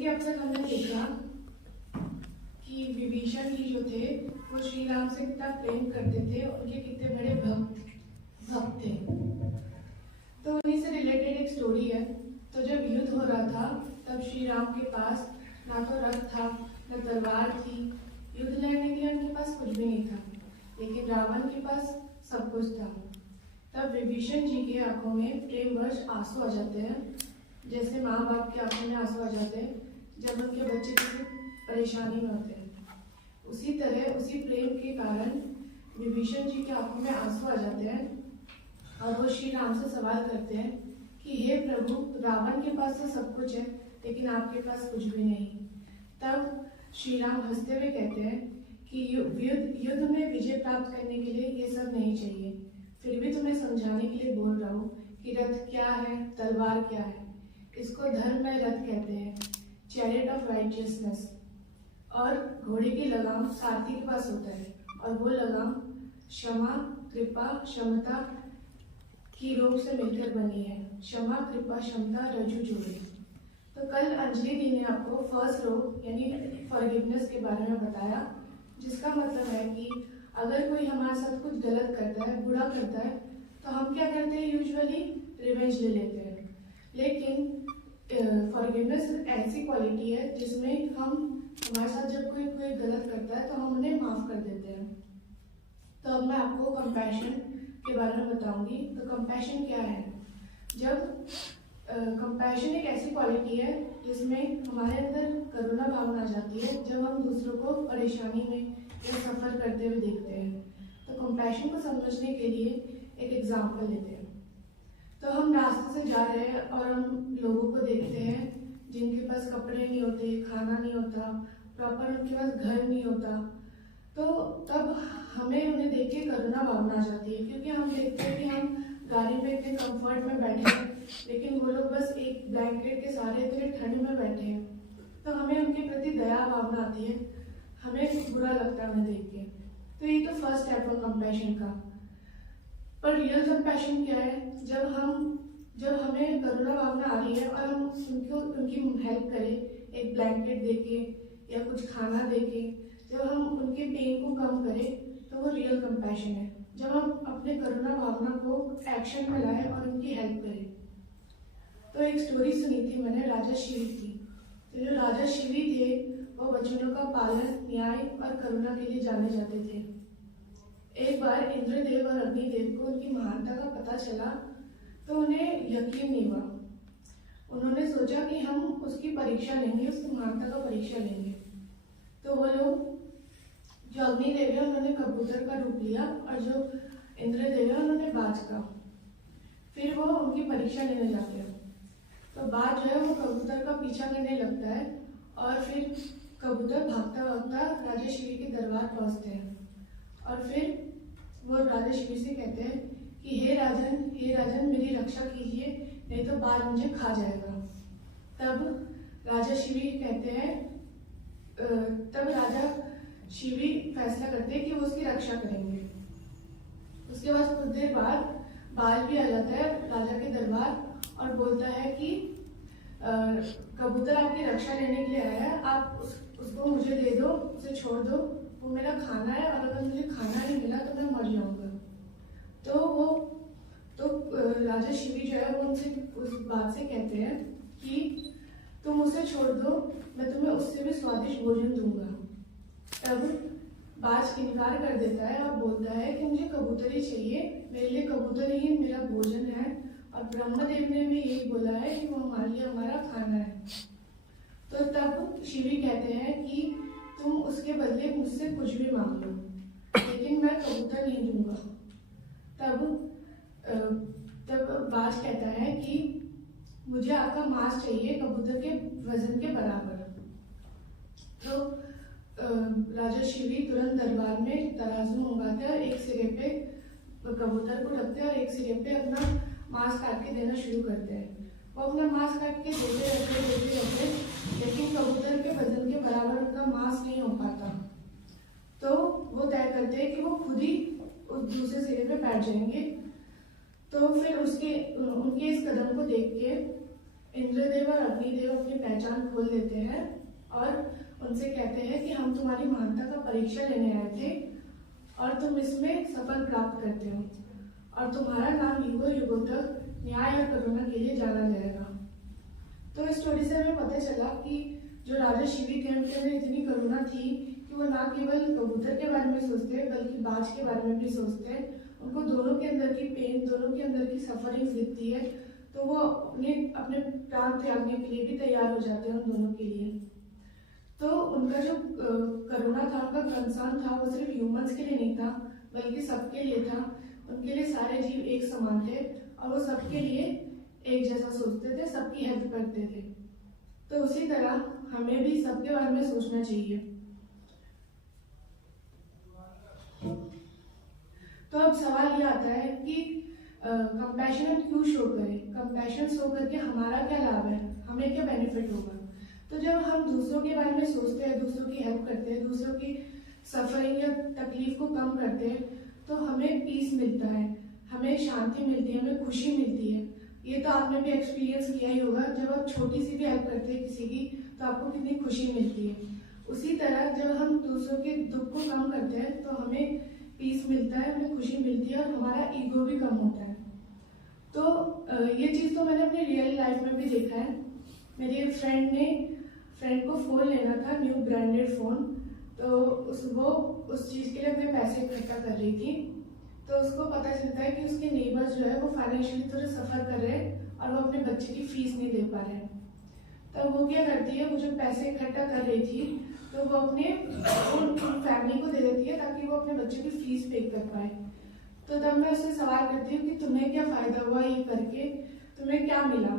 कि अब तक हमने देखा कि विभीषण जी जो थे वो श्री राम से कितना प्रेम करते थे, उनके कितने बड़े भक्त थे। तो उन्हीं से रिलेटेड एक स्टोरी है। तो जब युद्ध हो रहा था तब श्री राम के पास ना तो रथ था न तलवार थी, युद्ध लड़ने के लिए उनके पास कुछ भी नहीं था, लेकिन रावण के पास सब कुछ था। तब विभीषण जी की आंखों में प्रेमवश आंसू आ जाते हैं, जैसे माँ बाप की आंखों में आंसू आ जाते हैं जब उनके बच्चे किसी परेशानी में होते हैं। उसी तरह उसी प्रेम के कारण विभीषण जी की आंखों में आंसू आ जाते हैं और वो श्री राम से सवाल करते हैं कि हे प्रभु, रावण के पास तो सब कुछ है लेकिन आपके पास कुछ भी नहीं। तब श्री राम हंसते हुए कहते हैं कि युद्ध में विजय प्राप्त करने के लिए ये सब नहीं चाहिए, फिर भी तुम्हें समझाने के लिए बोल रहा हूँ कि रथ क्या है, तलवार क्या है। इसको धर्ममय रथ कहते हैं, चैरियट ऑफ राइटियसनेस। और घोड़े की लगाम सारथी के पास होता है और वो लगाम क्षमा, कृपा, क्षमता की रोग से मिलकर बनी है। क्षमा, कृपा, क्षमता, रज्जु जोड़ी। तो कल अंजलि दी ने आपको फर्स्ट रोग यानी फॉरगिवनेस के बारे में बताया, जिसका मतलब है कि अगर कोई हमारे साथ कुछ गलत करता है, बुरा करता है, तो हम क्या करते हैं, यूजुअली रिवेंज ले लेते हैं। लेकिन फॉरगिवनेस ऐसी क्वालिटी है जिसमें हम हमारे साथ जब कोई गलत करता है तो हम उन्हें माफ कर देते हैं। तो अब मैं आपको कंपैशन के बारे में बताऊंगी। तो कंपैशन क्या है? जब कंपैशन एक ऐसी क्वालिटी है जिसमें हमारे अंदर करुणा भावना आ जाती है जब हम दूसरों को परेशानी में या सफर करते हुए देखते हैं। तो कंपैशन को समझने के लिए एक एग्जाम्पल लेते हैं। तो हम रास्ते से जा रहे हैं और हम लोगों को देखते हैं जिनके पास कपड़े नहीं होते, खाना नहीं होता, प्रॉपर उनके पास घर नहीं होता। तो तब हमें उन्हें देख के करुणा भावना आ जाती है, क्योंकि हम देखते हैं कि हम गाड़ी में इतने कंफर्ट में बैठे हैं लेकिन वो लोग बस एक ब्लैंकेट के सहारे इतने ठंड में बैठे हैं। तो हमें उनके प्रति दया भावना आती है, हमें बुरा लगता है उन्हें देख के। तो ये तो फर्स्ट स्टेप है कंपैशन का। पर रियल कंपैशन क्या है? जब हमें करुणा भावना आ रही है और हम उनकी हेल्प करें, एक ब्लैंकेट देके या कुछ खाना देके, जब हम उनके पेन को कम करें तो वो रियल कंपैशन है। जब हम अपने करुणा भावना को एक्शन में लाएं और उनकी हेल्प करें। तो एक स्टोरी सुनी थी मैंने राजा शिवी की। तो जो राजा शिवी थे वो वचनों का पालन, न्याय और करुणा के लिए जाने जाते थे। एक बार इंद्रदेव और अग्निदेव को उनकी महानता का पता चला तो उन्हें यकीन नहीं हुआ। उन्होंने सोचा कि हम उसकी परीक्षा लेंगे, उसकी महानता का परीक्षा लेंगे। तो वो लोग, जो अग्निदेव है उन्होंने कबूतर का रूप लिया और जो इंद्रदेव है उन्होंने बाज का। फिर वो उनकी परीक्षा लेने जाते हैं। तो बाज जो है वो कबूतर का पीछा करने लगता है और फिर कबूतर भागता भागता राजा शिवी के दरबार पहुंचते हैं। और फिर वो राजा शिवी से कहते हैं कि हे राजन मेरी रक्षा कीजिए, नहीं तो बाज मुझे खा जाएगा। तब राजा शिवी फैसला करते हैं कि वो उसकी रक्षा करेंगे। उसके बाद कुछ देर बाद बाज भी आ जाता है राजा के दरबार और बोलता है कि कबूतर आपकी रक्षा लेने के लिए आया है, आप उसको मुझे दे दो, उसे छोड़ दो, वो मेरा खाना है और अगर मुझे खाना नहीं मिला तो मैं मर जाऊंगा। तो राजा शिवी जो है वो उनसे उस बात से कहते हैं कि तुम उसे छोड़ दो, मैं तुम्हें उससे भी स्वादिष्ट भोजन दूंगा। तब बाज इनकार कर देता है और बोलता है कि मुझे कबूतर ही चाहिए, मेरे लिए कबूतर ही मेरा भोजन है और ब्रह्मदेव ने भी यही बोला है कि वो हमारे लिए हमारा खाना है। तो तब शिवी कहते हैं कि तुम उसके बदले मुझसे कुछ भी मांग लो, लेकिन मैं कबूतर नहीं दूंगा। तब बाज कहता है कि मुझे आपका मांस चाहिए कबूतर के वजन के बराबर। तो राजा शिवी तुरंत दरबार में तराजू मंगाते हैं और एक सिरे पे कबूतर को रखते हैं और एक सिरे पे अपना मांस काट के देना शुरू करते हैं। वो अपना मांस काट के देते रहते, लेकिन कबूतर के वजन के बराबर उनका मांस नहीं हो पाता। तो वो तय करते हैं कि वो खुद ही उस दूसरे सिरे पे बैठ जाएंगे। तो फिर उनके इस कदम को देख के इंद्रदेव और अग्निदेव अपनी पहचान खोल देते हैं और उनसे कहते हैं कि हम तुम्हारी महानता का परीक्षा लेने आए थे और तुम इसमें सफल प्राप्त करते हो और तुम्हारा नाम युगों युगों तक न्याय और करुणा के लिए जाना जाएगा। तो इस स्टोरी से हमें पता चला कि जो राजा शिवी थे उनके अंदर इतनी करुणा थी कि वो ना केवल कबूतर के बारे में सोचते बल्कि बाज के बारे में भी सोचते। उनको दोनों के अंदर की पेन, दोनों के अंदर की सफरिंग्स दिखती है, तो वो अपने प्राण त्यागने के लिए भी तैयार हो जाते हैं उन दोनों के लिए। तो उनका जो करुणा था, उनका कंसर्न था, वो सिर्फ ह्यूमंस के लिए नहीं था बल्कि सबके लिए था। उनके लिए सारे जीव एक समान थे और वो सबके लिए एक जैसा सोचते थे, सबकी हेल्प करते थे। तो उसी तरह हमें भी सबके बारे में सोचना चाहिए। तो अब सवाल ये आता है कि कंपैशन हम क्यों शो करें? कंपैशन शो करके हमारा क्या लाभ है, हमें क्या बेनिफिट होगा? तो जब हम दूसरों के बारे में सोचते हैं, दूसरों की हेल्प करते हैं, दूसरों की सफरिंग या तकलीफ को कम करते हैं, तो हमें पीस मिलता है, हमें शांति मिलती है, हमें खुशी मिलती है। ये तो आपने भी एक्सपीरियंस किया ही होगा, जब आप छोटी सी भी हेल्प करते हैं किसी की तो आपको कितनी खुशी मिलती है। उसी तरह जब हम दूसरों के दुख को कम करते हैं तो हमें पीस मिलता है, हमें खुशी मिलती है और हमारा ईगो भी कम होता है। तो ये चीज़ तो मैंने अपनी रियल लाइफ में भी देखा है। मेरी एक फ्रेंड को फ़ोन लेना था, न्यू ब्रांडेड फ़ोन, तो वो उस चीज़ के लिए अपने पैसे इकट्ठा कर रही थी। तो उसको पता चलता है कि उसके नेबर्स जो है वो फाइनेंशियली थोड़े सफ़र कर रहे हैं और वो अपने बच्चे की फ़ीस नहीं दे पा रहे हैं। तब वो क्या करती है, वो जो पैसे इकट्ठा कर रही थी तो वो अपने फैमिली को दे देती है ताकि वो अपने बच्चे की फ़ीस पे कर पाए। तो तब मैं उससे सवाल करती हूँ कि तुम्हें क्या फ़ायदा हुआ ये करके, तुम्हें क्या मिला?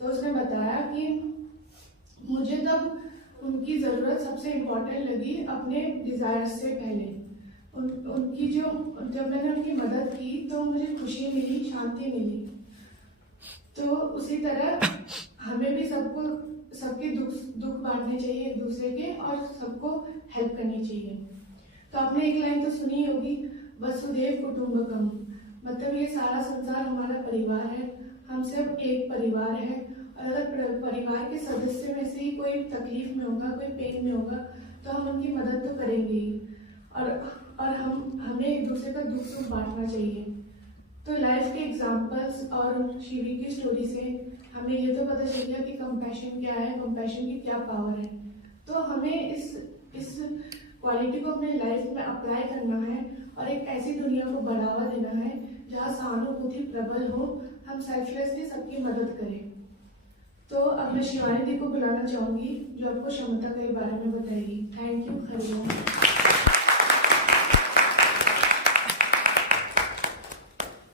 तो उसने बताया कि मुझे तब उनकी ज़रूरत सबसे इम्पोर्टेंट लगी अपने डिज़ायर्स से पहले। उनकी जब मैंने उनकी मदद की तो मुझे खुशी मिली, शांति मिली। तो उसी तरह हमें भी सबके दुख बांटने चाहिए एक दूसरे के और सबको हेल्प करनी चाहिए। तो आपने एक लाइन तो सुनी होगी, वसुधैव कुटुंबकम, मतलब ये सारा संसार हमारा परिवार है, हम सब एक परिवार है। और अगर परिवार के सदस्य में से ही कोई तकलीफ में होगा, कोई पेन में होगा, तो हम उनकी मदद तो करेंगे ही और हमें एक दूसरे का दुख सुख बांटना चाहिए। तो लाइफ के एग्जाम्पल्स और शिवी की स्टोरी से हमें ये तो पता चल गया कि कंपैशन क्या है, कंपैशन की क्या पावर है। तो हमें इस क्वालिटी को अपने लाइफ में अप्लाई करना है और एक ऐसी दुनिया को बढ़ावा देना है जहाँ सहानुभूति प्रबल हो, हम सेल्फलेसली सबकी मदद करें। तो अब मैं शिवानी दी को बुलाना चाहूँगी जो आपको क्षमता के बारे में बताएगी। Thank you.